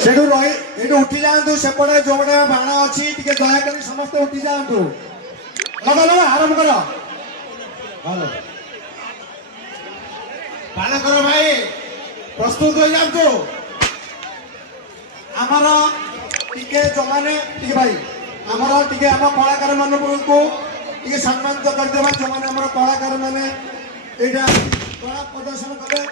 सेठू रही ये उठी जातु सेपटे जो गोटे बाण अच्छी दयाक समस्त उठी जातु लगा लगा आरंभ कर बाण कर भाई प्रस्तुत हो जातु आमर टिके जो मैंने भाई आमर टिके आम कलाकार मान को सम्मानित करदे जो मैंने कलाकार मैंने कला प्रदर्शन कले